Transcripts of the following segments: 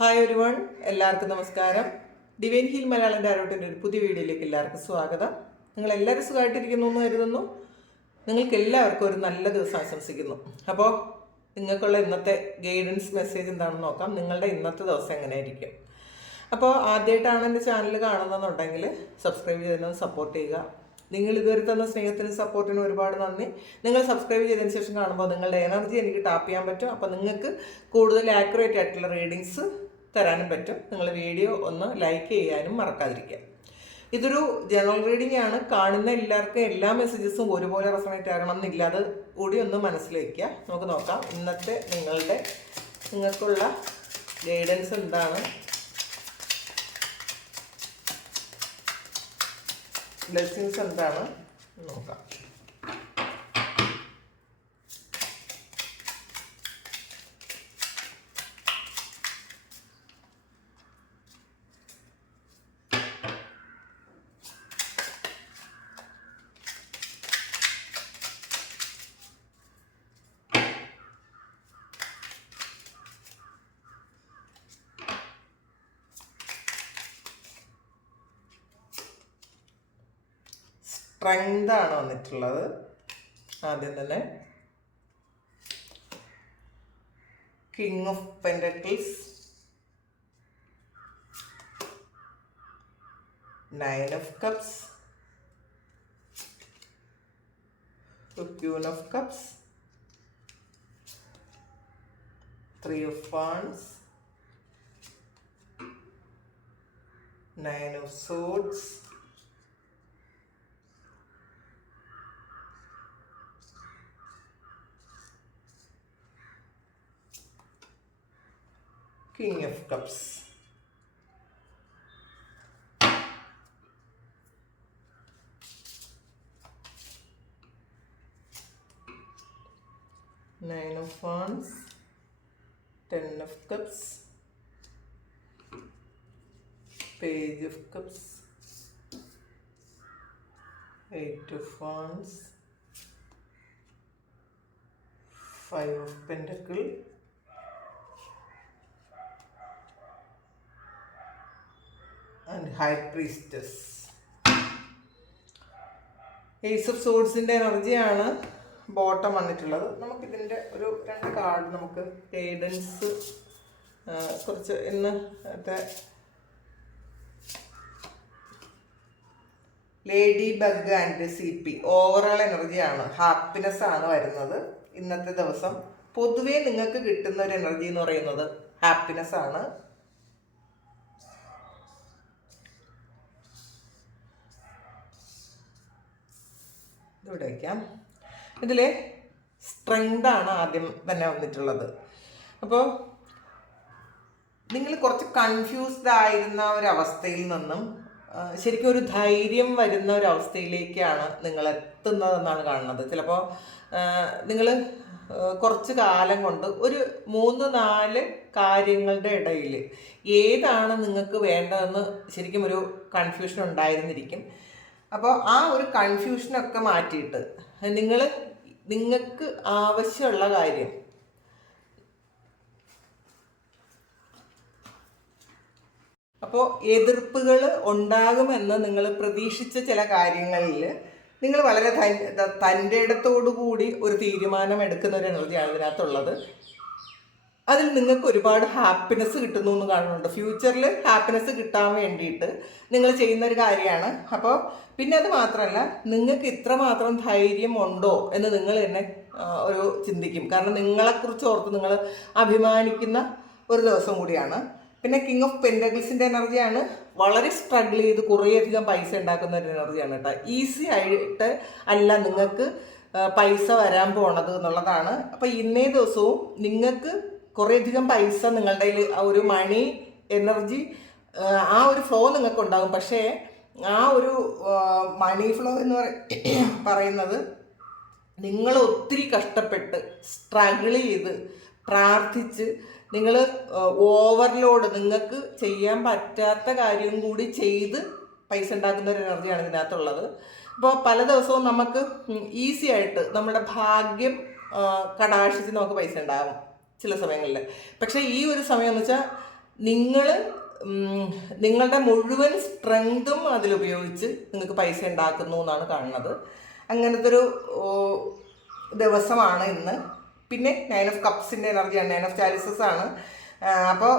Hi everyone, എല്ലാവർക്കും നമസ്കാരം. Divine heal Malayalam ടാരോട്ടിൻ്റെ ഒരു പുതിയ വീഡിയോയിലേക്ക് എല്ലാവർക്കും സ്വാഗതം. നിങ്ങളെല്ലാവരും സുഖമായിട്ടിരിക്കുന്നു എന്ന് കരുതുന്നു. നിങ്ങൾക്ക് എല്ലാവർക്കും ഒരു നല്ല ദിവസം ആശംസിക്കുന്നു. അപ്പോൾ നിങ്ങൾക്കുള്ള ഇന്നത്തെ ഗൈഡൻസ് മെസ്സേജ് എന്താണെന്ന് നോക്കാം. നിങ്ങളുടെ ഇന്നത്തെ ദിവസം എങ്ങനെയായിരിക്കും? അപ്പോൾ ആദ്യമായിട്ടാണ് എൻ്റെ ചാനൽ കാണുന്നതെന്നുണ്ടെങ്കിൽ സബ്സ്ക്രൈബ് ചെയ്തതിനൊന്ന് സപ്പോർട്ട് ചെയ്യുക. നിങ്ങൾ ഇതുവരെ തന്ന സ്നേഹത്തിനും സപ്പോർട്ടിനും ഒരുപാട് നന്ദി. നിങ്ങൾ സബ്സ്ക്രൈബ് ചെയ്തതിന് ശേഷം കാണുമ്പോൾ നിങ്ങളുടെ എനർജി എനിക്ക് ടാപ്പ് ചെയ്യാൻ പറ്റും. അപ്പോൾ നിങ്ങൾക്ക് കൂടുതൽ ആക്യുറേറ്റ് ആയിട്ടുള്ള റീഡിങ്സ് തരാനും പറ്റും. നിങ്ങൾ വീഡിയോ ഒന്ന് ലൈക്ക് ചെയ്യാനും മറക്കാതിരിക്കുക. ഇതൊരു ജനറൽ റീഡിംഗ് ആണ്. കാണുന്ന എല്ലാവർക്കും എല്ലാ മെസ്സേജസും ഒരുപോലെ റെസണേറ്റ് ആകണം എന്നില്ല. അത് കൂടി ഒന്ന് മനസ്സിൽ വയ്ക്കുക. നമുക്ക് നോക്കാം ഇന്നത്തെ നിങ്ങൾക്കുള്ള ഗൈഡൻസ് എന്താണ്, ബ്ലെസ്സിങ്സ് എന്താണ് നോക്കാം. സ്ട്രെങ്ത് ആണ് വന്നിട്ടുള്ളത്. ആദ്യം തന്നെ king of pentacles, 9 of cups, queen of cups, 3 of wands, 9 of swords, King of Cups, Nine of Wands, 10 of Cups, Page of Cups, 8 of Wands, 5 of Pentacles, and High Priestess. Ace of Swordsന്റെ എനർജിയാണ് bottom വന്നിട്ടുള്ളത്. നമുക്കിതിൻ്റെ ഒരു 2 card നമുക്ക് guidance കുറച്ച് ഇന്നത്തെ lady bug and CP overall എനർജിയാണ്, happiness ആണ് വരുന്നത്. ഇന്നത്തെ ദിവസം പൊതുവേ നിങ്ങൾക്ക് കിട്ടുന്ന ഒരു എനർജി എന്ന് പറയുന്നത് ഹാപ്പിനെസ് ആണ്. ഇവിടെ വയ്ക്കാം. ഇതിൽ സ്ട്രെങ്ത് ആണ് ആദ്യം തന്നെ വന്നിട്ടുള്ളത്. അപ്പോൾ നിങ്ങൾ കുറച്ച് കൺഫ്യൂസ്ഡ് ആയിരുന്ന ഒരവസ്ഥയിൽ നിന്നും ശരിക്കും ഒരു ധൈര്യം വരുന്ന ഒരവസ്ഥയിലേക്കാണ് നിങ്ങൾ എത്തുന്നതെന്നാണ് കാണുന്നത്. ചിലപ്പോൾ നിങ്ങൾ കുറച്ച് കാലം കൊണ്ട് ഒരു 3-4 കാര്യങ്ങളുടെ ഇടയിൽ ഏതാണ് നിങ്ങൾക്ക് വേണ്ടതെന്ന് ശരിക്കും ഒരു കൺഫ്യൂഷൻ ഉണ്ടായിരുന്നിരിക്കും. അപ്പോൾ ആ ഒരു കൺഫ്യൂഷനൊക്കെ മാറ്റിയിട്ട് നിങ്ങൾക്ക് ആവശ്യമുള്ള കാര്യം, അപ്പോൾ എതിർപ്പുകൾ ഉണ്ടാകുമെന്ന് നിങ്ങൾ പ്രതീക്ഷിച്ച ചില കാര്യങ്ങളിൽ നിങ്ങൾ വളരെ തൻ്റെ ഇടത്തോടു കൂടി ഒരു തീരുമാനം എടുക്കുന്ന ഒരു എനർജിയാണ് ഇതിനകത്തുള്ളത്. അതിൽ നിങ്ങൾക്ക് ഒരുപാട് ഹാപ്പിനെസ് കിട്ടുന്നു എന്ന് കാണുന്നുണ്ട്. ഫ്യൂച്ചറിൽ ഹാപ്പിനെസ് കിട്ടാൻ വേണ്ടിയിട്ട് നിങ്ങൾ ചെയ്യുന്ന ഒരു കാര്യമാണ്. അപ്പോൾ പിന്നെ അത് മാത്രമല്ല, നിങ്ങൾക്ക് ഇത്രമാത്രം ധൈര്യം ഉണ്ടോ എന്ന് നിങ്ങൾ തന്നെ ഒരു ചിന്തിക്കും. കാരണം നിങ്ങളെക്കുറിച്ച് ഓർത്ത് നിങ്ങൾ അഭിമാനിക്കുന്ന ഒരു ദിവസം കൂടിയാണ്. പിന്നെ കിങ് ഓഫ് പെന്റക്കിൾസിൻ്റെ എനർജിയാണ്. വളരെ സ്ട്രഗിൾ ചെയ്ത് കുറേയധികം പൈസ ഉണ്ടാക്കുന്ന ഒരു എനർജിയാണ് കേട്ടോ. ഈസി ആയിട്ട് അല്ല നിങ്ങൾക്ക് പൈസ വരാൻ പോണത് എന്നുള്ളതാണ്. അപ്പോൾ ഇന്നേ ദിവസവും നിങ്ങൾക്ക് കുറേയധികം പൈസ നിങ്ങളുടെ കയ്യിൽ, ഒരു മണി എനർജി, ആ ഒരു ഫ്ലോ നിങ്ങൾക്ക് ഉണ്ടാകും. പക്ഷേ ആ ഒരു മണി ഫ്ലോ എന്ന് പറയുന്നത് നിങ്ങൾ ഒത്തിരി കഷ്ടപ്പെട്ട് സ്ട്രഗിൾ ചെയ്ത് പ്രാർത്ഥിച്ച് നിങ്ങൾ ഓവർലോഡ്, നിങ്ങൾക്ക് ചെയ്യാൻ പറ്റാത്ത കാര്യം കൂടി ചെയ്ത് പൈസ ഉണ്ടാക്കുന്ന ഒരു എനർജിയാണ് ഇതിനകത്തുള്ളത്. അപ്പോൾ പല ദിവസവും നമുക്ക് ഈസി ആയിട്ട് നമ്മുടെ ഭാഗ്യം കടാക്ഷിച്ച് നമുക്ക് പൈസ ഉണ്ടാകും ചില സമയങ്ങളിൽ. പക്ഷേ ഈ ഒരു സമയം എന്ന് വെച്ചാൽ നിങ്ങൾ നിങ്ങളുടെ മുഴുവൻ സ്ട്രെങ്തും അതിലുപയോഗിച്ച് നിങ്ങൾക്ക് പൈസ ഉണ്ടാക്കുന്നു എന്നാണ് കാണുന്നത്. അങ്ങനത്തെ ഒരു ദിവസമാണ് ഇന്ന്. പിന്നെ 9 ഓഫ് കപ്സിൻ്റെ എനർജിയാണ്, 9 ഓഫ് ചാലിസസ് ആണ്. അപ്പോൾ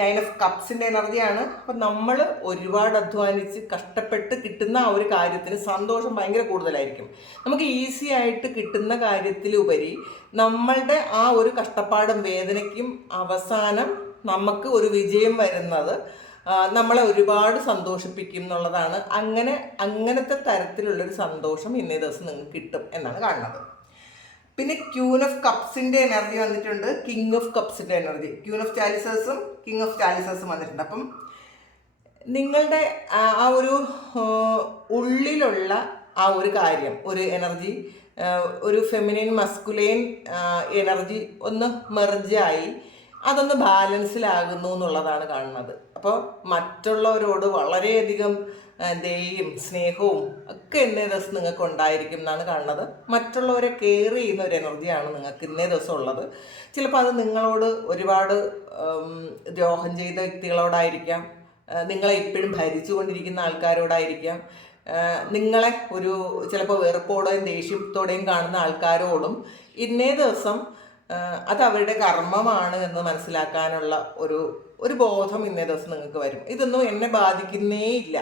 9 ഓഫ് കപ്സിൻ്റെ എനർജിയാണ്. അപ്പോൾ നമ്മൾ ഒരുപാട് അധ്വാനിച്ച് കഷ്ടപ്പെട്ട് കിട്ടുന്ന ആ ഒരു കാര്യത്തിന് സന്തോഷം ഭയങ്കര കൂടുതലായിരിക്കും. നമുക്ക് ഈസി ആയിട്ട് കിട്ടുന്ന കാര്യത്തിലുപരി നമ്മളുടെ ആ ഒരു കഷ്ടപ്പാടും വേദനയ്ക്കും അവസാനം നമുക്ക് ഒരു വിജയം വരുന്നത് നമ്മളെ ഒരുപാട് സന്തോഷിപ്പിക്കും എന്നുള്ളതാണ്. അങ്ങനത്തെ തരത്തിലുള്ളൊരു സന്തോഷം ഇന്നേ ദിവസം നിങ്ങൾക്ക് കിട്ടും എന്നാണ് കാണുന്നത്. പിന്നെ ക്യൂൻ ഓഫ് കപ്സിൻ്റെ എനർജി വന്നിട്ടുണ്ട്, കിങ് ഓഫ് കപ്സിൻ്റെ എനർജി. ക്യൂൻ ഓഫ് ചാലിസേഴ്സും കിങ് ഓഫ് ചാലിസേഴ്സും വന്നിട്ടുണ്ട്. അപ്പം നിങ്ങളുടെ ആ ഒരു ഉള്ളിലുള്ള ആ ഒരു കാര്യം, ഒരു എനർജി, ഒരു ഫെമിനിൻ മസ്കുലൈൻ എനർജി ഒന്ന് മെർജായി അതൊന്ന് ബാലൻസിലാകുന്നു എന്നുള്ളതാണ് കാണുന്നത്. അപ്പോൾ മറ്റുള്ളവരോട് വളരെയധികം ദയയും സ്നേഹവും ഒക്കെ ഇന്നേ ദിവസം നിങ്ങൾക്ക് ഉണ്ടായിരിക്കും എന്നാണ് കാണുന്നത്. മറ്റുള്ളവരെ കെയർ ചെയ്യുന്ന ഒരു എനർജിയാണ് നിങ്ങൾക്ക് ഇന്നേ ദിവസം ഉള്ളത്. ചിലപ്പോൾ അത് നിങ്ങളോട് ഒരുപാട് ദ്രോഹം ചെയ്ത വ്യക്തികളോടായിരിക്കാം, നിങ്ങളെ ഇപ്പോഴും ഭരിച്ചുകൊണ്ടിരിക്കുന്ന ആൾക്കാരോടായിരിക്കാം, നിങ്ങളെ ഒരു ചിലപ്പോൾ വെറുപ്പോടെയും ദേഷ്യത്തോടെയും കാണുന്ന ആൾക്കാരോടും ഇന്നേ ദിവസം അത് അവരുടെ കർമ്മമാണ് എന്ന് മനസ്സിലാക്കാനുള്ള ഒരു ബോധം ഇന്നേ ദിവസം നിങ്ങൾക്ക് വരും. ഇതൊന്നും എന്നെ ബാധിക്കുന്നേ ഇല്ല,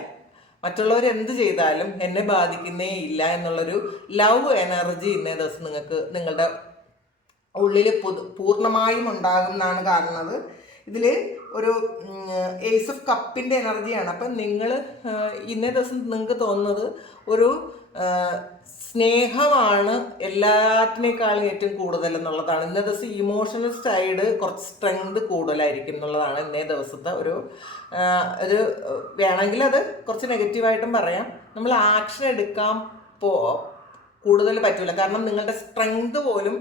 മറ്റുള്ളവർ എന്ത് ചെയ്താലും എന്നെ ബാധിക്കുന്നേ ഇല്ല എന്നുള്ളൊരു ലവ് എനർജി ഇന്നേ ദിവസം നിങ്ങൾക്ക് നിങ്ങളുടെ ഉള്ളിൽ പൂർണ്ണമായും ഉണ്ടാകും എന്നാണ് കാണുന്നത്. ഇതിൽ ഒരു ഏസ് ഓഫ് കപ്പിൻ്റെ എനർജിയാണ്. അപ്പം നിങ്ങൾ ഇന്നേ ദിവസം നിങ്ങൾക്ക് തോന്നുന്നത് ഒരു സ്നേഹമാണ് എല്ലാറ്റിനേക്കാളും ഏറ്റവും കൂടുതൽ എന്നുള്ളതാണ്. ഇന്നേ ദിവസം ഇമോഷണൽ സൈഡ് കുറച്ച് സ്ട്രെങ്ത് കൂടുതലായിരിക്കും എന്നുള്ളതാണ് ഇന്നേ ദിവസത്തെ ഒരു വേണമെങ്കിൽ അത് കുറച്ച് നെഗറ്റീവായിട്ടും പറയാം. നമ്മൾ ആക്ഷൻ എടുക്കാൻ കൂടുതൽ പറ്റില്ല, കാരണം നിങ്ങളുടെ സ്ട്രെങ്ത് പോലും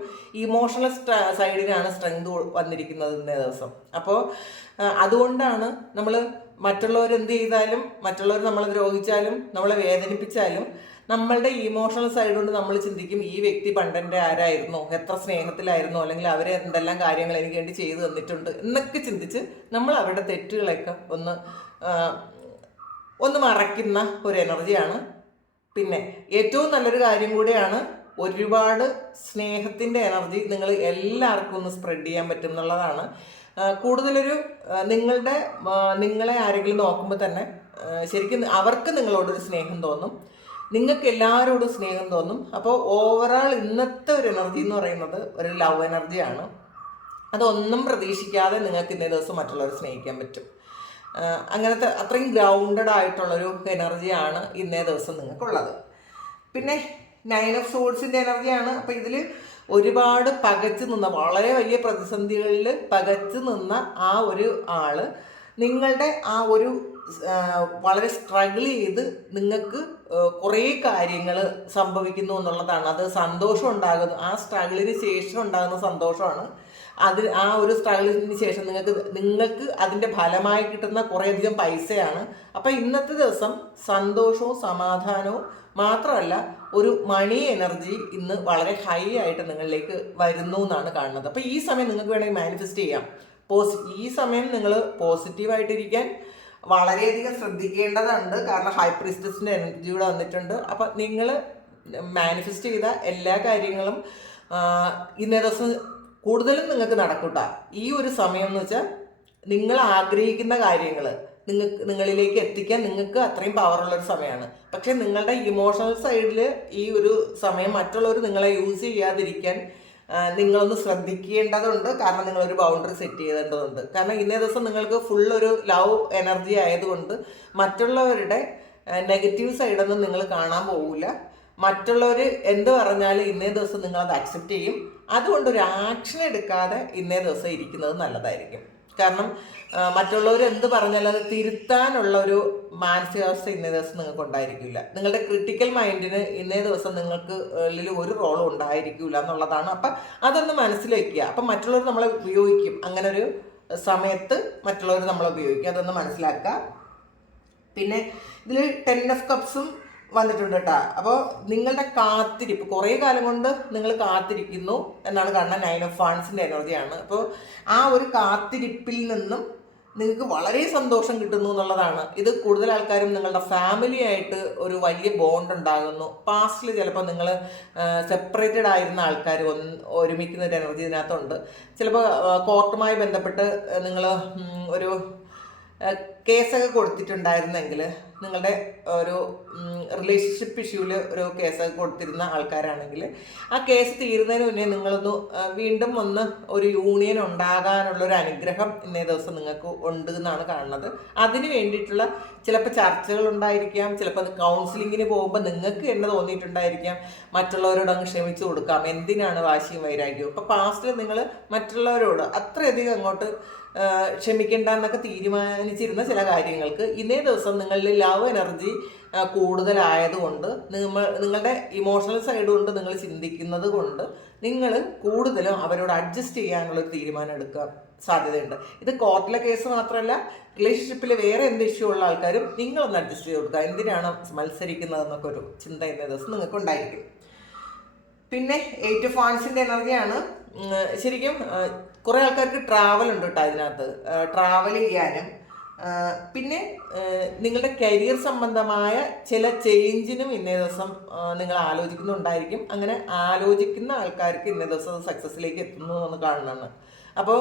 ഇമോഷണൽ സൈഡിനാണ് സ്ട്രെങ്ത് വന്നിരിക്കുന്നത് ഇന്നേ ദിവസം. അപ്പോൾ അതുകൊണ്ടാണ് നമ്മൾ മറ്റുള്ളവർ എന്ത് ചെയ്താലും, മറ്റുള്ളവർ നമ്മളെ ദ്രോഹിച്ചാലും നമ്മളെ വേദനിപ്പിച്ചാലും നമ്മളുടെ ഇമോഷണൽ സൈഡ് കൊണ്ട് നമ്മൾ ചിന്തിക്കും, ഈ വ്യക്തി പണ്ടെൻ്റെ ആരായിരുന്നു, എത്ര സ്നേഹത്തിലായിരുന്നു, അല്ലെങ്കിൽ അവർ എന്തെല്ലാം കാര്യങ്ങൾ എനിക്ക് വേണ്ടി ചെയ്തു തന്നിട്ടുണ്ട് എന്നൊക്കെ ചിന്തിച്ച് നമ്മൾ അവരുടെ തെറ്റുകളൊക്കെ ഒന്ന് മറയ്ക്കുന്ന ഒരു എനർജിയാണ്. പിന്നെ ഏറ്റവും നല്ലൊരു കാര്യം കൂടിയാണ്, ഒരുപാട് സ്നേഹത്തിൻ്റെ എനർജി നിങ്ങൾ എല്ലാവർക്കും ഒന്ന് സ്പ്രെഡ് ചെയ്യാൻ പറ്റും എന്നുള്ളതാണ്. കൂടുതലൊരു നിങ്ങളെ ആരെങ്കിലും നോക്കുമ്പോൾ തന്നെ ശരിക്കും അവർക്ക് നിങ്ങളോടൊരു സ്നേഹം തോന്നും, നിങ്ങൾക്ക് എല്ലാവരോടും സ്നേഹം തോന്നും. അപ്പോൾ ഓവറാൾ ഇന്നത്തെ ഒരു എനർജി എന്ന് പറയുന്നത് ഒരു ലവ് എനർജിയാണ്. അതൊന്നും പ്രതീക്ഷിക്കാതെ നിങ്ങൾക്ക് ഇന്നേ ദിവസം മറ്റുള്ളവരെ സ്നേഹിക്കാൻ പറ്റും. അങ്ങനത്തെ അത്രയും ഗ്രൗണ്ടഡ് ആയിട്ടുള്ളൊരു എനർജിയാണ് ഇന്നേ ദിവസം നിങ്ങൾക്കുള്ളത്. പിന്നെ 9 ഓഫ് സോഡ്സിൻ്റെ എനർജിയാണ്. അപ്പോൾ ഇതിൽ ഒരുപാട് പകച്ചു നിന്ന, വളരെ വലിയ പ്രതിസന്ധികളിൽ പകച്ചു നിന്ന ആ ഒരു ആള് നിങ്ങളുടെ ആ ഒരു വളരെ സ്ട്രഗിൾ ചെയ്ത് നിങ്ങൾക്ക് കുറേ കാര്യങ്ങൾ സംഭവിക്കുന്നു എന്നുള്ളതാണ്. അത് സന്തോഷം ഉണ്ടാകുന്നു, ആ സ്ട്രഗിളിന് ശേഷം ഉണ്ടാകുന്ന സന്തോഷമാണ്. ആ ഒരു സ്ട്രഗിളിന് ശേഷം നിങ്ങൾക്ക് അതിൻ്റെ ഫലമായി കിട്ടുന്ന കുറേയധികം പൈസയാണ്. അപ്പം ഇന്നത്തെ ദിവസം സന്തോഷവും സമാധാനവും മാത്രമല്ല, ഒരു മണി എനർജി ഇന്ന് വളരെ ഹൈ ആയിട്ട് നിങ്ങളിലേക്ക് വരുന്നു എന്നാണ് കാണുന്നത്. അപ്പോൾ ഈ സമയം നിങ്ങൾക്ക് വേണമെങ്കിൽ മാനിഫെസ്റ്റ് ചെയ്യാം. ഈ സമയം നിങ്ങൾ പോസിറ്റീവായിട്ടിരിക്കാൻ വളരെയധികം ശ്രദ്ധിക്കേണ്ടതുണ്ട്, കാരണം ഹൈ പ്രീസ്റ്റസിൻ്റെ എനർജി കൂടെ വന്നിട്ടുണ്ട്. അപ്പം നിങ്ങൾ മാനിഫെസ്റ്റ് ചെയ്ത എല്ലാ കാര്യങ്ങളും ഇന്നേ ദിവസം കൂടുതലും നിങ്ങൾക്ക് നടക്കൂട്ട. ഈ ഒരു സമയം എന്ന് വെച്ചാൽ നിങ്ങൾ ആഗ്രഹിക്കുന്ന കാര്യങ്ങൾ നിങ്ങളിലേക്ക് എത്തിക്കാൻ നിങ്ങൾക്ക് അത്രയും പവറുള്ളൊരു സമയമാണ്. പക്ഷേ നിങ്ങളുടെ ഇമോഷണൽ സൈഡിൽ ഈ ഒരു സമയം മറ്റുള്ളവർ നിങ്ങളെ യൂസ് ചെയ്യാതിരിക്കാൻ നിങ്ങളൊന്ന് ശ്രദ്ധിക്കേണ്ടതുണ്ട്, കാരണം നിങ്ങളൊരു ബൗണ്ടറി സെറ്റ് ചെയ്യേണ്ടതുണ്ട്. കാരണം ഇന്നേ ദിവസം നിങ്ങൾക്ക് ഫുള്ളൊരു ലവ് എനർജി ആയതുകൊണ്ട് മറ്റുള്ളവരുടെ നെഗറ്റീവ് സൈഡൊന്നും നിങ്ങൾ കാണാൻ പോകില്ല. മറ്റുള്ളവർ എന്ത് പറഞ്ഞാലും ഇന്നേ ദിവസം നിങ്ങളത് അക്സെപ്റ്റ് ചെയ്യും. അതുകൊണ്ടൊരു ആക്ഷൻ എടുക്കാതെ ഇന്നേ ദിവസം ഇരിക്കുന്നത് നല്ലതായിരിക്കും. കാരണം മറ്റുള്ളവർ എന്ത് പറഞ്ഞാലും അത് തിരുത്താനുള്ള ഒരു മാനസികാവസ്ഥ ഇന്നേ ദിവസം നിങ്ങൾക്ക് ഉണ്ടായിരിക്കില്ല. നിങ്ങളുടെ ക്രിട്ടിക്കൽ മൈൻഡിന് ഇന്നേ ദിവസം നിങ്ങൾക്ക് ഒരു റോളും ഉണ്ടായിരിക്കില്ല എന്നുള്ളതാണ്. അപ്പം അതൊന്ന് മനസ്സിൽ വയ്ക്കുക. അപ്പം മറ്റുള്ളവർ നമ്മളെ ഉപയോഗിക്കും, അങ്ങനെ ഒരു സമയത്ത് മറ്റുള്ളവർ നമ്മളെ ഉപയോഗിക്കും, അതൊന്ന് മനസ്സിലാക്കുക. പിന്നെ ഇതിൽ 10 ഓഫ് കപ്സും വന്നിട്ടുണ്ട് കേട്ടോ. അപ്പോൾ നിങ്ങളുടെ കാത്തിരിപ്പ്, കുറേ കാലം കൊണ്ട് നിങ്ങൾ കാത്തിരിക്കുന്നു എന്നാണ് കാണുന്നത്. 9 ഓഫ് വാൻസിൻ്റെ എനർജിയാണ്. അപ്പോൾ ആ ഒരു കാത്തിരിപ്പിൽ നിന്നും നിങ്ങൾക്ക് വളരെ സന്തോഷം കിട്ടുന്നു എന്നുള്ളതാണ്. ഇത് കൂടുതൽ ആൾക്കാരും നിങ്ങളുടെ ഫാമിലി ആയിട്ട് ഒരു വലിയ ബോണ്ട് ഉണ്ടാകുന്നു. പാസ്റ്റിൽ ചിലപ്പോൾ നിങ്ങൾ സെപ്പറേറ്റഡ് ആയിരുന്ന ആൾക്കാർ ഒരുമിക്കുന്ന ഒരു എനർജി ഇതിനകത്തുണ്ട്. ചിലപ്പോൾ കോർട്ടുമായി ബന്ധപ്പെട്ട് നിങ്ങൾ ഒരു കേസൊക്കെ കൊടുത്തിട്ടുണ്ടായിരുന്നെങ്കിൽ, നിങ്ങളുടെ ഒരു റിലേഷൻഷിപ്പ് ഇഷ്യൂവിൽ ഒരു കേസൊക്കെ കൊടുത്തിരുന്ന ആൾക്കാരാണെങ്കിൽ, ആ കേസ് തീരുന്നതിന് മുന്നേ നിങ്ങളൊന്ന് വീണ്ടും ഒന്ന് ഒരു യൂണിയൻ ഉണ്ടാകാനുള്ളൊരു അനുഗ്രഹം ഇന്നേ ദിവസം നിങ്ങൾക്ക് ഉണ്ട് എന്നാണ് കാണുന്നത്. അതിന് വേണ്ടിയിട്ടുള്ള ചിലപ്പോൾ ചർച്ചകൾ ഉണ്ടായിരിക്കാം, ചിലപ്പോൾ കൗൺസിലിങ്ങിന് പോകുമ്പോൾ നിങ്ങൾക്ക് എന്നെ തോന്നിയിട്ടുണ്ടായിരിക്കാം മറ്റുള്ളവരോട് അങ്ങ് ക്ഷമിച്ചു കൊടുക്കാം, എന്തിനാണ് വാശിയും വൈരാഗ്യവും. അപ്പോൾ പാസ്റ്റിൽ നിങ്ങൾ മറ്റുള്ളവരോട് അത്രയധികം അങ്ങോട്ട് ക്ഷമിക്കേണ്ട എന്നൊക്കെ തീരുമാനിച്ചിരുന്ന ചില കാര്യങ്ങൾക്ക് ഇന്നേ ദിവസം നിങ്ങളിൽ ലവ് എനർജി കൂടുതലായതുകൊണ്ട്, നിങ്ങളുടെ ഇമോഷണൽ സൈഡ് കൊണ്ട് നിങ്ങൾ ചിന്തിക്കുന്നത് കൊണ്ട് നിങ്ങൾ കൂടുതലും അവരോട് അഡ്ജസ്റ്റ് ചെയ്യാനുള്ളൊരു തീരുമാനം എടുക്കാൻ സാധ്യതയുണ്ട്. ഇത് കോർട്ടിലെ കേസ് മാത്രമല്ല, റിലേഷൻഷിപ്പിൽ വേറെ എന്ത് ഇഷ്യൂ ഉള്ള ആൾക്കാരും നിങ്ങളൊന്ന് അഡ്ജസ്റ്റ് ചെയ്ത് കൊടുക്കുക. എന്തിനാണ് മത്സരിക്കുന്നതെന്നൊക്കെ ഒരു ചിന്ത ഇന്നേ ദിവസം നിങ്ങൾക്ക് ഉണ്ടായിരിക്കും. പിന്നെ 8 ഓഫ് വാൻസിൻ്റെ എനർജിയാണ്. ശരിക്കും കുറേ ആൾക്കാർക്ക് ട്രാവൽ ഉണ്ട് കേട്ടോ അതിനകത്ത്. ട്രാവൽ ചെയ്യാനും പിന്നെ നിങ്ങളുടെ കരിയർ സംബന്ധമായ ചില ചേഞ്ചിനും ഇന്നേ ദിവസം നിങ്ങൾ ആലോചിക്കുന്നുണ്ടായിരിക്കും. അങ്ങനെ ആലോചിക്കുന്ന ആൾക്കാർക്ക് ഇന്നേ ദിവസം അത് സക്സസ്സിലേക്ക് എത്തുന്നു എന്ന് കാണുന്നതാണ്. അപ്പോൾ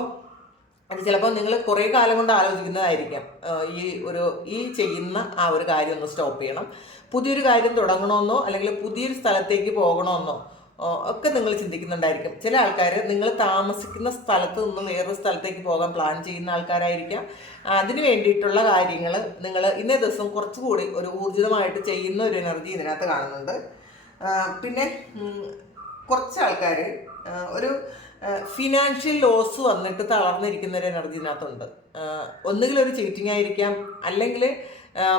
അത് ചിലപ്പോൾ നിങ്ങൾ കുറേ കാലം കൊണ്ട് ആലോചിക്കുന്നതായിരിക്കാം, ഈ ചെയ്യുന്ന ആ ഒരു കാര്യം ഒന്ന് സ്റ്റോപ്പ് ചെയ്യണം, പുതിയൊരു കാര്യം തുടങ്ങണമെന്നോ അല്ലെങ്കിൽ പുതിയൊരു സ്ഥലത്തേക്ക് പോകണമെന്നോ ഒക്കെ നിങ്ങൾ ചിന്തിക്കുന്നുണ്ടായിരിക്കും. ചില ആൾക്കാർ നിങ്ങൾ താമസിക്കുന്ന സ്ഥലത്ത് നിന്ന് വേറൊരു സ്ഥലത്തേക്ക് പോകാൻ പ്ലാൻ ചെയ്യുന്ന ആൾക്കാരായിരിക്കാം. അതിന് വേണ്ടിയിട്ടുള്ള കാര്യങ്ങൾ നിങ്ങൾ ഇന്നേ ദിവസം കുറച്ചുകൂടി ഒരു ഊർജിതമായിട്ട് ചെയ്യുന്ന ഒരു എനർജി ഇതിനകത്ത് കാണുന്നുണ്ട്. പിന്നെ കുറച്ച് ആൾക്കാർ ഒരു ഫിനാൻഷ്യൽ ലോസ് വന്നിട്ട് തളർന്നിരിക്കുന്ന ഒരു എനർജി ഇതിനകത്തുണ്ട്. ഒന്നുകിൽ ഒരു ചീറ്റിംഗ് ആയിരിക്കാം, അല്ലെങ്കിൽ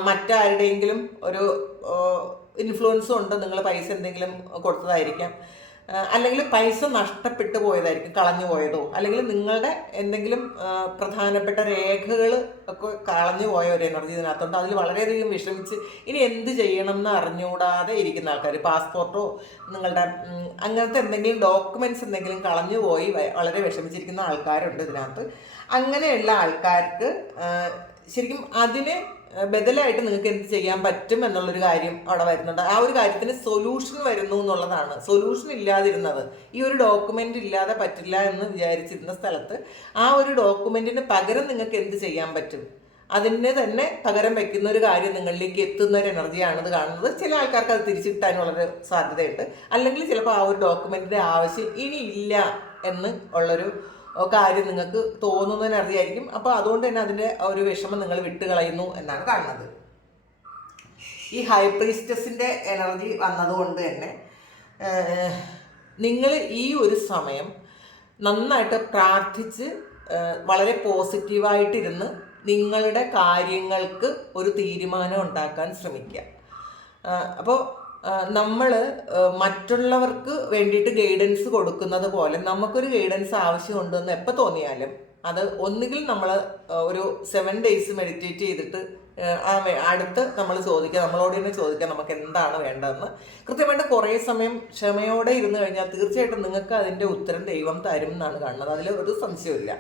മറ്റാരുടെയെങ്കിലും ഒരു ഇൻഫ്ലുവൻസ് കൊണ്ട് നിങ്ങൾ പൈസ എന്തെങ്കിലും കൊടുത്തതായിരിക്കാം, അല്ലെങ്കിൽ പൈസ നഷ്ടപ്പെട്ടു പോയതായിരിക്കും, കളഞ്ഞു പോയതോ, അല്ലെങ്കിൽ നിങ്ങളുടെ എന്തെങ്കിലും പ്രധാനപ്പെട്ട രേഖകൾ ഒക്കെ കളഞ്ഞു പോയ ഒരു എനർജി ഇതിനകത്തുണ്ട്. അതിൽ വളരെയധികം വിഷമിച്ച് ഇനി എന്ത് ചെയ്യണം എന്ന് അറിഞ്ഞുകൂടാതെ ഇരിക്കുന്ന ആൾക്കാർ, പാസ്പോർട്ടോ നിങ്ങളുടെ അങ്ങനത്തെ എന്തെങ്കിലും ഡോക്യുമെൻറ്റ്സ് എന്തെങ്കിലും കളഞ്ഞു പോയി വളരെ വിഷമിച്ചിരിക്കുന്ന ആൾക്കാരുണ്ട് ഇതിനകത്ത്. അങ്ങനെയുള്ള ആൾക്കാർക്ക് ശരിക്കും അതിന് ബദലായിട്ട് നിങ്ങൾക്ക് എന്ത് ചെയ്യാൻ പറ്റും എന്നുള്ളൊരു കാര്യം അവിടെ വരുന്നുണ്ട്. ആ ഒരു കാര്യത്തിന് സൊല്യൂഷൻ വരുന്നു എന്നുള്ളതാണ്. സൊല്യൂഷൻ ഇല്ലാതിരുന്നത്, ഈ ഒരു ഡോക്യുമെൻ്റ് ഇല്ലാതെ പറ്റില്ല എന്ന് വിചാരിച്ചിരുന്ന സ്ഥലത്ത് ആ ഒരു ഡോക്യുമെൻറ്റിന് പകരം നിങ്ങൾക്ക് എന്ത് ചെയ്യാൻ പറ്റും, അതിനെ തന്നെ പകരം വയ്ക്കുന്ന ഒരു കാര്യം നിങ്ങളിലേക്ക് എത്തുന്ന ഒരു എനർജിയാണ് ഇത് കാണുന്നത്. ചില ആൾക്കാർക്ക് അത് തിരിച്ചു കിട്ടാൻ വളരെ സാധ്യതയുണ്ട്, അല്ലെങ്കിൽ ചിലപ്പോൾ ആ ഒരു ഡോക്യുമെൻറ്റിൻ്റെ ആവശ്യം ഇനി ഇല്ല എന്ന് ഉള്ളൊരു കാര്യം നിങ്ങൾക്ക് തോന്നുന്ന എനർജി ആയിരിക്കും. അപ്പോൾ അതുകൊണ്ട് തന്നെ അതിൻ്റെ ഒരു വിഷമം നിങ്ങൾ വിട്ടുകളയുന്നു എന്നാണ് കാണുന്നത്. ഈ ഹൈ പ്രീസ്റ്റസിൻ്റെ എനർജി വന്നതുകൊണ്ട് തന്നെ നിങ്ങൾ ഈ ഒരു സമയം നന്നായിട്ട് പ്രാർത്ഥിച്ച് വളരെ പോസിറ്റീവായിട്ടിരുന്ന് നിങ്ങളുടെ കാര്യങ്ങൾക്ക് ഒരു തീരുമാനം ഉണ്ടാക്കാൻ ശ്രമിക്കുക. അപ്പോൾ നമ്മൾ മറ്റുള്ളവർക്ക് വേണ്ടിയിട്ട് ഗൈഡൻസ് കൊടുക്കുന്നത് പോലെ നമുക്കൊരു ഗൈഡൻസ് ആവശ്യമുണ്ടെന്ന് എപ്പോൾ തോന്നിയാലും അത് ഒന്നുകിൽ നമ്മൾ ഒരു 7 days മെഡിറ്റേറ്റ് ചെയ്തിട്ട് അടുത്ത് നമ്മൾ ചോദിക്കുക, നമ്മളോട് തന്നെ ചോദിക്കുക നമുക്ക് എന്താണ് വേണ്ടതെന്ന്. കൃത്യമായിട്ട് കുറേ സമയം ക്ഷമയോടെ ഇരുന്ന് കഴിഞ്ഞാൽ തീർച്ചയായിട്ടും നിങ്ങൾക്ക് അതിൻ്റെ ഉത്തരം ദൈവം തരും എന്നാണ് കാണുന്നത്. അതിൽ ഒരു സംശയമില്ല.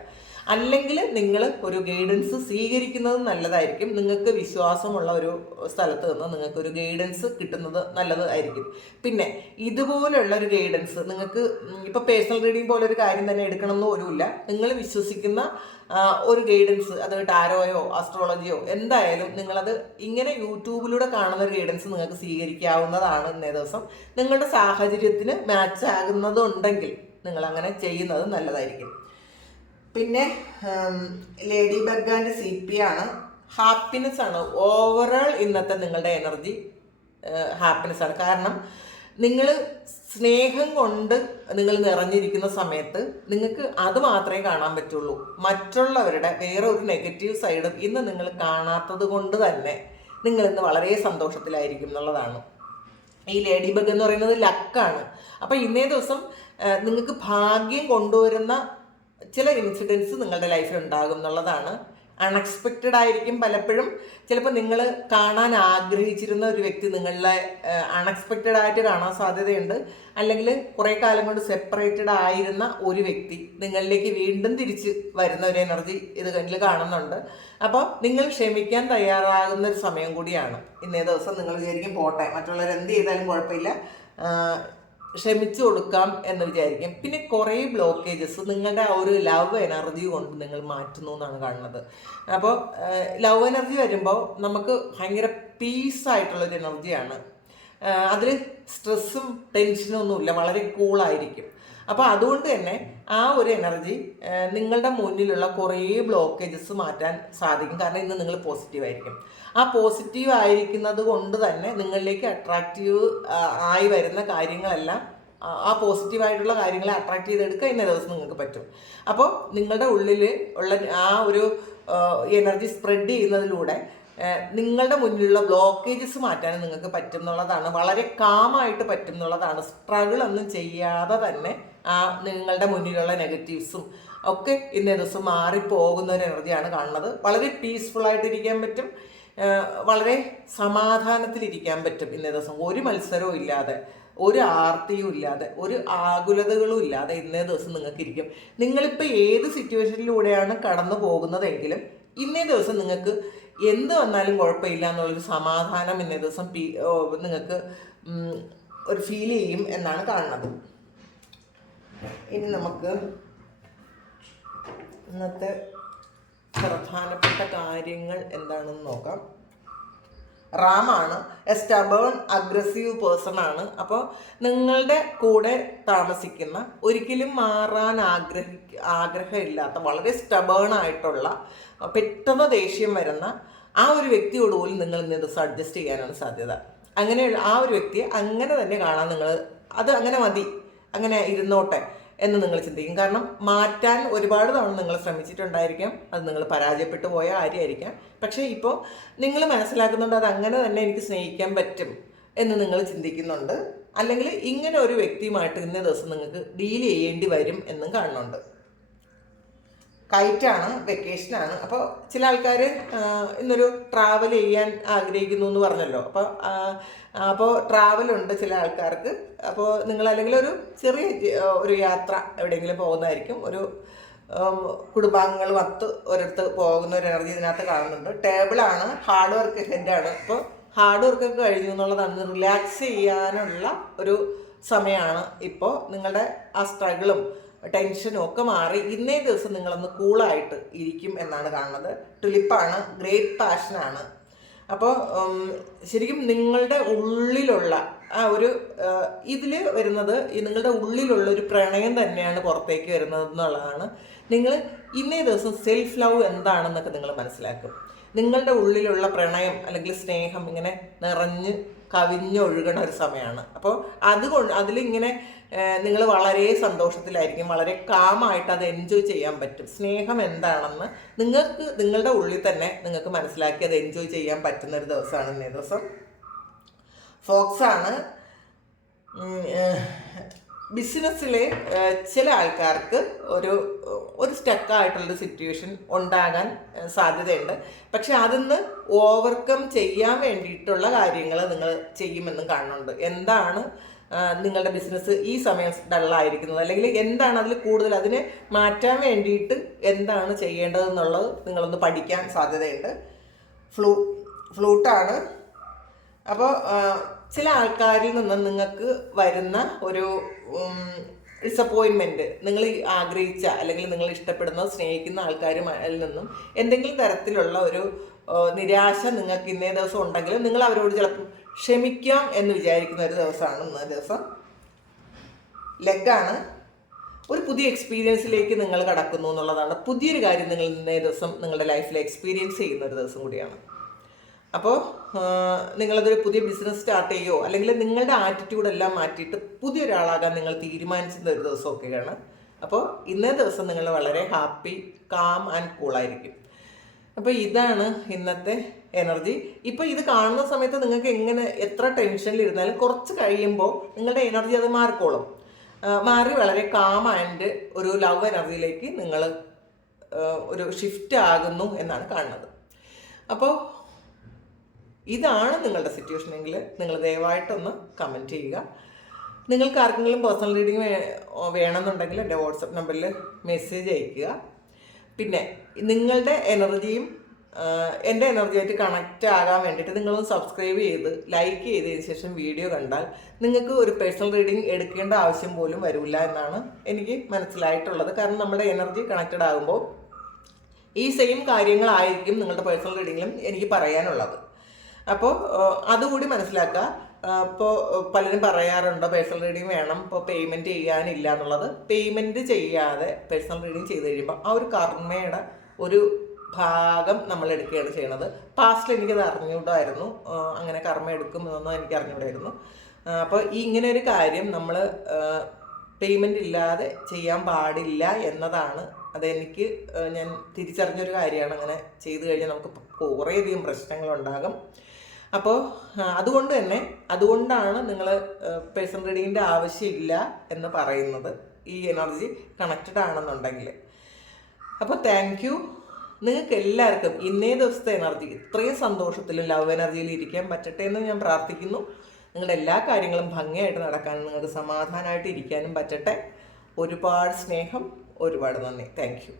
അല്ലെങ്കിൽ നിങ്ങൾ ഒരു ഗൈഡൻസ് സ്വീകരിക്കുന്നത് നല്ലതായിരിക്കും. നിങ്ങൾക്ക് വിശ്വാസമുള്ള ഒരു സ്ഥലത്ത് നിന്ന് നിങ്ങൾക്കൊരു ഗൈഡൻസ് കിട്ടുന്നത് നല്ലതായിരിക്കും. പിന്നെ ഇതുപോലുള്ള ഒരു ഗൈഡൻസ് നിങ്ങൾക്ക് ഇപ്പോൾ പേഴ്സണൽ റീഡിംഗ് പോലെ ഒരു കാര്യം തന്നെ എടുക്കണമെന്ന് പോലുമില്ല. നിങ്ങൾ വിശ്വസിക്കുന്ന ഒരു ഗൈഡൻസ്, അത് ടാരോയോ ആസ്ട്രോളജിയോ എന്തായാലും നിങ്ങളത് ഇങ്ങനെ യൂട്യൂബിലൂടെ കാണുന്ന ഒരു ഗൈഡൻസ് നിങ്ങൾക്ക് സ്വീകരിക്കാവുന്നതാണ്. ഇന്നേ ദിവസം നിങ്ങളുടെ സാഹചര്യത്തിന് മാച്ച് ആകുന്നതുണ്ടെങ്കിൽ നിങ്ങൾ അങ്ങനെ ചെയ്യുന്നത് നല്ലതായിരിക്കും. പിന്നെ ലേഡി ബഗ് ആൻഡ് CP ആണ്. ഹാപ്പിനെസ് ആണ് ഓവറോൾ ഇന്നത്തെ നിങ്ങളുടെ എനർജി. ഹാപ്പിനെസ് ആണ്. കാരണം നിങ്ങൾ സ്നേഹം കൊണ്ട് നിങ്ങൾ നിറഞ്ഞിരിക്കുന്ന സമയത്ത് നിങ്ങൾക്ക് അത് മാത്രമേ കാണാൻ പറ്റുള്ളൂ. മറ്റുള്ളവരുടെ വേറെ ഒരു നെഗറ്റീവ് സൈഡ് ഇന്ന് നിങ്ങൾ കാണാത്തത് കൊണ്ട് തന്നെ നിങ്ങൾ ഇന്ന് വളരെ സന്തോഷത്തിലായിരിക്കും എന്നുള്ളതാണ്. ഈ ലേഡി ബഗ് എന്ന് പറയുന്നത് ലക്കാണ്. അപ്പോൾ ഇന്നേ ദിവസം നിങ്ങൾക്ക് ഭാഗ്യം കൊണ്ടുവരുന്ന ചില ഇൻസിഡൻസ് നിങ്ങളുടെ ലൈഫിൽ ഉണ്ടാകും എന്നുള്ളതാണ്. അൺഎക്സ്പെക്റ്റഡ് ആയിരിക്കും പലപ്പോഴും. ചിലപ്പോൾ നിങ്ങൾ കാണാൻ ആഗ്രഹിച്ചിരുന്ന ഒരു വ്യക്തി നിങ്ങളെ അൺഎക്സ്പെക്റ്റഡ് ആയിട്ട് കാണാൻ സാധ്യതയുണ്ട്. അല്ലെങ്കിൽ കുറേ കാലം കൊണ്ട് സെപ്പറേറ്റഡ് ആയിരുന്ന ഒരു വ്യക്തി നിങ്ങളിലേക്ക് വീണ്ടും തിരിച്ച് വരുന്ന ഒരു എനർജി ഇത് കണ്ടിൽ കാണുന്നുണ്ട്. അപ്പോൾ നിങ്ങൾ ക്ഷമിക്കാൻ തയ്യാറാകുന്ന ഒരു സമയം കൂടിയാണ്. ഇന്നേ ദിവസം നിങ്ങൾ വിചാരിക്കും പോട്ടെ, മറ്റുള്ളവർ എന്ത് ചെയ്താലും കുഴപ്പമില്ല, ക്ഷമിച്ചു കൊടുക്കാം എന്ന് വിചാരിക്കും. പിന്നെ കുറേ ബ്ലോക്കേജസ് നിങ്ങളുടെ ആ ഒരു ലവ് എനർജി കൊണ്ട് നിങ്ങൾ മാറ്റുന്നു എന്നാണ് കാണുന്നത്. അപ്പോൾ ലവ് എനർജി വരുമ്പോൾ നമുക്ക് ഭയങ്കര പീസായിട്ടുള്ളൊരു എനർജിയാണ്. അതിൽ സ്ട്രെസ്സും ടെൻഷനും ഒന്നുമില്ല, വളരെ കൂളായിരിക്കും. അപ്പോൾ അതുകൊണ്ട് തന്നെ ആ ഒരു എനർജി നിങ്ങളുടെ മുന്നിലുള്ള കുറേ ബ്ലോക്കേജസ് മാറ്റാൻ സാധിക്കും. കാരണം ഇന്ന് നിങ്ങൾ പോസിറ്റീവായിരിക്കും. ആ പോസിറ്റീവ് ആയിരിക്കുന്നത് കൊണ്ട് തന്നെ നിങ്ങളിലേക്ക് അട്രാക്റ്റീവ് ആയി വരുന്ന കാര്യങ്ങളെല്ലാം, ആ പോസിറ്റീവായിട്ടുള്ള കാര്യങ്ങളെ അട്രാക്റ്റ് ചെയ്തെടുക്കുക ഇന്ന ദിവസം നിങ്ങൾക്ക് പറ്റും. അപ്പോൾ നിങ്ങളുടെ ഉള്ളിൽ ഉള്ള ആ ഒരു എനർജി സ്പ്രെഡ് ചെയ്യുന്നതിലൂടെ നിങ്ങളുടെ മുന്നിലുള്ള ബ്ലോക്കേജസ് മാറ്റാൻ നിങ്ങൾക്ക് പറ്റും എന്നുള്ളതാണ്. വളരെ കാമായിട്ട് പറ്റും എന്നുള്ളതാണ്. സ്ട്രഗിൾ ഒന്നും ചെയ്യാതെ തന്നെ ആ നിങ്ങളുടെ മുന്നിലുള്ള നെഗറ്റീവ്സും ഒക്കെ ഇന്നേ ദിവസം മാറിപ്പോകുന്ന ഒരു എനർജിയാണ് കാണുന്നത്. വളരെ പീസ്ഫുള്ളായിട്ടിരിക്കാൻ പറ്റും, വളരെ സമാധാനത്തിലിരിക്കാൻ പറ്റും ഇന്നേ ദിവസം. ഒരു മത്സരവും ഇല്ലാതെ, ഒരു ആർത്തിയും ഇല്ലാതെ, ഒരു ആകുലതകളും ഇല്ലാതെ ഇന്നേ ദിവസം നിങ്ങൾക്ക് ഇരിക്കും. നിങ്ങളിപ്പോൾ ഏത് സിറ്റുവേഷനിലൂടെയാണ് കടന്നു പോകുന്നതെങ്കിലും ഇന്നേ ദിവസം നിങ്ങൾക്ക് എന്ത് വന്നാലും കുഴപ്പമില്ല എന്നുള്ളൊരു സമാധാനം ഇന്നേ ദിവസം നിങ്ങൾക്ക് ഒരു ഫീൽ ചെയ്യും എന്നാണ് കാണുന്നത്. ഇനി നമുക്ക് ഇന്നത്തെ പ്രധാനപ്പെട്ട കാര്യങ്ങൾ എന്താണെന്ന് നോക്കാം. റാമാണ് എ സ്റ്റബേൺ അഗ്രസീവ് പേഴ്സൺ ആണ്. അപ്പോൾ നിങ്ങളുടെ കൂടെ താമസിക്കുന്ന, ഒരിക്കലും മാറാൻ ആഗ്രഹമില്ലാത്ത, വളരെ സ്റ്റബേൺ ആയിട്ടുള്ള, പെട്ടെന്ന് ദേഷ്യം വരുന്ന ആ ഒരു വ്യക്തിയോട് പോലും നിങ്ങൾ ഇന്നേ ദിവസം അഡ്ജസ്റ്റ് ചെയ്യാനാണ് സാധ്യത. അങ്ങനെയുള്ള ആ ഒരു വ്യക്തിയെ അങ്ങനെ തന്നെ കാണാൻ നിങ്ങൾ, അത് അങ്ങനെ മതി, അങ്ങനെ ഇരുന്നോട്ടെ എന്ന് നിങ്ങൾ ചിന്തിക്കും. കാരണം മാറ്റാൻ ഒരുപാട് തവണ നിങ്ങൾ ശ്രമിച്ചിട്ടുണ്ടായിരിക്കാം, അത് നിങ്ങൾ പരാജയപ്പെട്ടു പോയ കാര്യമായിരിക്കാം. പക്ഷേ ഇപ്പോൾ നിങ്ങൾ മനസ്സിലാക്കുന്നുണ്ട് അത് അങ്ങനെ തന്നെ എനിക്ക് സ്നേഹിക്കാൻ പറ്റും എന്ന് നിങ്ങൾ ചിന്തിക്കുന്നുണ്ട്. അല്ലെങ്കിൽ ഇങ്ങനെ ഒരു വ്യക്തിയുമായിട്ട് ഇന്ന ദിവസം നിങ്ങൾക്ക് ഡീൽ ചെയ്യേണ്ടി വരും എന്നും കാണുന്നുണ്ട്. കൈറ്റാണ്, വെക്കേഷനാണ്. അപ്പോൾ ചില ആൾക്കാർ ഇന്നൊരു ട്രാവൽ ചെയ്യാൻ ആഗ്രഹിക്കുന്നു എന്ന് പറഞ്ഞല്ലോ. അപ്പോൾ ട്രാവലുണ്ട് ചില ആൾക്കാർക്ക്. അപ്പോൾ നിങ്ങൾ അല്ലെങ്കിൽ ഒരു ചെറിയ ഒരു യാത്ര എവിടെയെങ്കിലും പോകുന്നതായിരിക്കും. ഒരു കുടുംബാംഗങ്ങൾ ഒരിടത്ത് പോകുന്ന ഒരു എനർജി ഇതിനകത്ത് കാണുന്നുണ്ട്. ടേബിളാണ്, ഹാർഡ് വർക്ക് ഹെഡാണ്. അപ്പോൾ ഹാർഡ് വർക്കൊക്കെ കഴിഞ്ഞു എന്നുള്ളതാണ്. റിലാക്സ് ചെയ്യാനുള്ള ഒരു സമയമാണ് ഇപ്പോൾ. നിങ്ങളുടെ ആ സ്ട്രഗിളും ടെൻഷനും ഒക്കെ മാറി ഇന്നേ ദിവസം നിങ്ങളൊന്ന് കൂളായിട്ട് ഇരിക്കും എന്നാണ് കാണുന്നത്. ടുലിപ്പാണ്, ഗ്രേറ്റ് പാഷനാണ്. അപ്പോൾ ശരിക്കും നിങ്ങളുടെ ഉള്ളിലുള്ള ആ ഒരു ഇതിൽ വരുന്നത് നിങ്ങളുടെ ഉള്ളിലുള്ള ഒരു പ്രണയം തന്നെയാണ് പുറത്തേക്ക് വരുന്നത് എന്നുള്ളതാണ്. നിങ്ങൾ ഇന്നേ ദിവസം സെൽഫ് ലവ് എന്താണെന്നൊക്കെ നിങ്ങൾ മനസ്സിലാക്കും. നിങ്ങളുടെ ഉള്ളിലുള്ള പ്രണയം അല്ലെങ്കിൽ സ്നേഹം ഇങ്ങനെ നിറഞ്ഞ് കവിഞ്ഞൊഴുകണ ഒരു സമയമാണ്. അപ്പോൾ അതുകൊണ്ട് അതിലിങ്ങനെ നിങ്ങൾ വളരെ സന്തോഷത്തിലായിരിക്കും, വളരെ കാമായിട്ട് അത് എൻജോയ് ചെയ്യാൻ പറ്റും. സ്നേഹം എന്താണെന്ന് നിങ്ങൾക്ക് നിങ്ങളുടെ ഉള്ളിൽ തന്നെ നിങ്ങൾക്ക് മനസ്സിലാക്കി അത് എൻജോയ് ചെയ്യാൻ പറ്റുന്നൊരു ദിവസമാണ് ഇന്നേ ദിവസം. ഫോക്സാണ്. ബിസിനസ്സിലെ ചില ആൾക്കാർക്ക് ഒരു സ്റ്റക്കായിട്ടുള്ളൊരു സിറ്റുവേഷൻ ഉണ്ടാകാൻ സാധ്യതയുണ്ട്. പക്ഷെ അതിന്ന് ഓവർകം ചെയ്യാൻ വേണ്ടിയിട്ടുള്ള കാര്യങ്ങൾ നിങ്ങൾ ചെയ്യുമെന്നും കാണുന്നുണ്ട്. എന്താണ് നിങ്ങളുടെ ബിസിനസ് ഈ സമയം ഡള്ളായിരിക്കുന്നത്, അല്ലെങ്കിൽ എന്താണ് അതിൽ കൂടുതൽ, അതിനെ മാറ്റാൻ വേണ്ടിയിട്ട് എന്താണ് ചെയ്യേണ്ടതെന്നുള്ളത് നിങ്ങളൊന്ന് പഠിക്കാൻ സാധ്യതയുണ്ട്. ഫ്ലൂട്ടാണ്. അപ്പോൾ ചില ആൾക്കാരിൽ നിന്ന് നിങ്ങൾക്ക് വരുന്ന ഒരു ഡിസപ്പോയിൻമെൻറ്റ്, നിങ്ങൾ ആഗ്രഹിച്ച അല്ലെങ്കിൽ നിങ്ങൾ ഇഷ്ടപ്പെടുന്ന സ്നേഹിക്കുന്ന ആൾക്കാരിൽ നിന്നും എന്തെങ്കിലും തരത്തിലുള്ള ഒരു നിരാശ നിങ്ങൾക്ക് ഇന്നേ ദിവസം ഉണ്ടെങ്കിലും നിങ്ങൾ അവരോട് ചിലപ്പോൾ ക്ഷമിക്കാം എന്ന് വിചാരിക്കുന്ന ഒരു ദിവസമാണ് ഇന്നേ ദിവസം. ലെഗാണ്. ഒരു പുതിയ എക്സ്പീരിയൻസിലേക്ക് നിങ്ങൾ കടക്കുന്നു എന്നുള്ളതാണ്. പുതിയൊരു കാര്യം നിങ്ങൾ ഇന്നേ ദിവസം നിങ്ങളുടെ ലൈഫിൽ എക്സ്പീരിയൻസ് ചെയ്യുന്ന ഒരു ദിവസം കൂടിയാണ്. അപ്പോൾ നിങ്ങളതൊരു പുതിയ ബിസിനസ് സ്റ്റാർട്ട് ചെയ്യുമോ അല്ലെങ്കിൽ നിങ്ങളുടെ ആറ്റിറ്റ്യൂഡെല്ലാം മാറ്റിയിട്ട് പുതിയൊരാളാകാൻ നിങ്ങൾ തീരുമാനിച്ചിരുന്ന ഒരു ദിവസമൊക്കെയാണ്. അപ്പോൾ ഇന്നേ ദിവസം നിങ്ങൾ വളരെ ഹാപ്പി, കാം ആൻഡ് കൂളായിരിക്കും. അപ്പോൾ ഇതാണ് ഇന്നത്തെ എനർജി. ഇപ്പോൾ ഇത് കാണുന്ന സമയത്ത് നിങ്ങൾക്ക് എത്ര ടെൻഷനിലിരുന്നാലും കുറച്ച് കഴിയുമ്പോൾ നിങ്ങളുടെ എനർജി അത് മാറിക്കോളും. മാറി വളരെ കാം ആൻഡ് ഒരു ലവ് എനർജിയിലേക്ക് നിങ്ങൾ ഒരു ഷിഫ്റ്റ് ആകുന്നു എന്നാണ് കാണുന്നത്. അപ്പോൾ ഇതാണ് നിങ്ങളുടെ സിറ്റുവേഷൻ എങ്കിൽ നിങ്ങൾ ദയവായിട്ടൊന്ന് കമൻറ്റ് ചെയ്യുക. നിങ്ങൾക്ക് ആർക്കെങ്കിലും പേഴ്സണൽ റീഡിങ് വേണമെന്നുണ്ടെങ്കിൽ എൻ്റെ വാട്സപ്പ് നമ്പറിൽ മെസ്സേജ് അയയ്ക്കുക. പിന്നെ നിങ്ങളുടെ എനർജിയും എൻ്റെ എനർജിയായിട്ട് കണക്റ്റ് ആകാൻ വേണ്ടിയിട്ട് നിങ്ങളൊന്ന് സബ്സ്ക്രൈബ് ചെയ്ത് ലൈക്ക് ചെയ്തതിന് ശേഷം വീഡിയോ കണ്ടാൽ നിങ്ങൾക്ക് ഒരു പേഴ്സണൽ റീഡിങ് എടുക്കേണ്ട ആവശ്യം പോലും വരില്ല എന്നാണ് എനിക്ക് മനസ്സിലായിട്ടുള്ളത്. കാരണം നമ്മുടെ എനർജി കണക്റ്റഡ് ആകുമ്പോൾ ഈ സെയിം കാര്യങ്ങളായിരിക്കും നിങ്ങളുടെ പേഴ്സണൽ റീഡിങ്ങിലും എനിക്ക് പറയാനുള്ളത്. അപ്പോൾ അതുകൂടി മനസ്സിലാക്കുക. ഇപ്പോൾ പലരും പറയാറുണ്ടോ പേഴ്സണൽ റീഡിങ് വേണം, ഇപ്പോൾ പേയ്മെൻറ്റ് ചെയ്യാനില്ല എന്നുള്ളത്. പേയ്മെൻറ്റ് ചെയ്യാതെ പേഴ്സണൽ റീഡിങ് ചെയ്ത് കഴിയുമ്പോൾ ആ ഒരു കർമ്മയുടെ ഒരു ഭാഗം നമ്മൾ എടുക്കുകയാണ് ചെയ്യണത്. പാസ്റ്റിൽ എനിക്കത് അറിഞ്ഞുകൂടായിരുന്നു, അങ്ങനെ കർമ്മ എടുക്കുമെന്നൊന്നും എനിക്ക് അറിഞ്ഞുകൂടായിരുന്നു. അപ്പോൾ ഈ ഇങ്ങനെ ഒരു കാര്യം നമ്മൾ പേയ്മെൻ്റ് ഇല്ലാതെ ചെയ്യാൻ പാടില്ല എന്നതാണ് അതെനിക്ക് ഞാൻ തിരിച്ചറിഞ്ഞൊരു കാര്യമാണ്. അങ്ങനെ ചെയ്തു കഴിഞ്ഞാൽ നമുക്ക് കുറേയധികം പ്രശ്നങ്ങളുണ്ടാകും. അപ്പോൾ അതുകൊണ്ടാണ് നിങ്ങൾ പേഴ്സണൽ റീഡിങ്ങിൻ്റെ ആവശ്യമില്ല എന്ന് പറയുന്നത്, ഈ എനർജി കണക്റ്റഡ് ആണെന്നുണ്ടെങ്കിൽ. അപ്പോൾ താങ്ക് യു. നിങ്ങൾക്ക് എല്ലാവർക്കും ഇന്നേ ദിവസത്തെ എനർജി ഇത്രയും സന്തോഷത്തിലും ലവ് എനർജിയിൽ ഇരിക്കാൻ പറ്റട്ടെ എന്ന് ഞാൻ പ്രാർത്ഥിക്കുന്നു. നിങ്ങളുടെ എല്ലാ കാര്യങ്ങളും ഭംഗിയായിട്ട് നടക്കാനും നിങ്ങൾക്ക് സമാധാനമായിട്ട് ഇരിക്കാനും പറ്റട്ടെ. ഒരുപാട് സ്നേഹം, ഒരുപാട് നന്ദി. Thank you.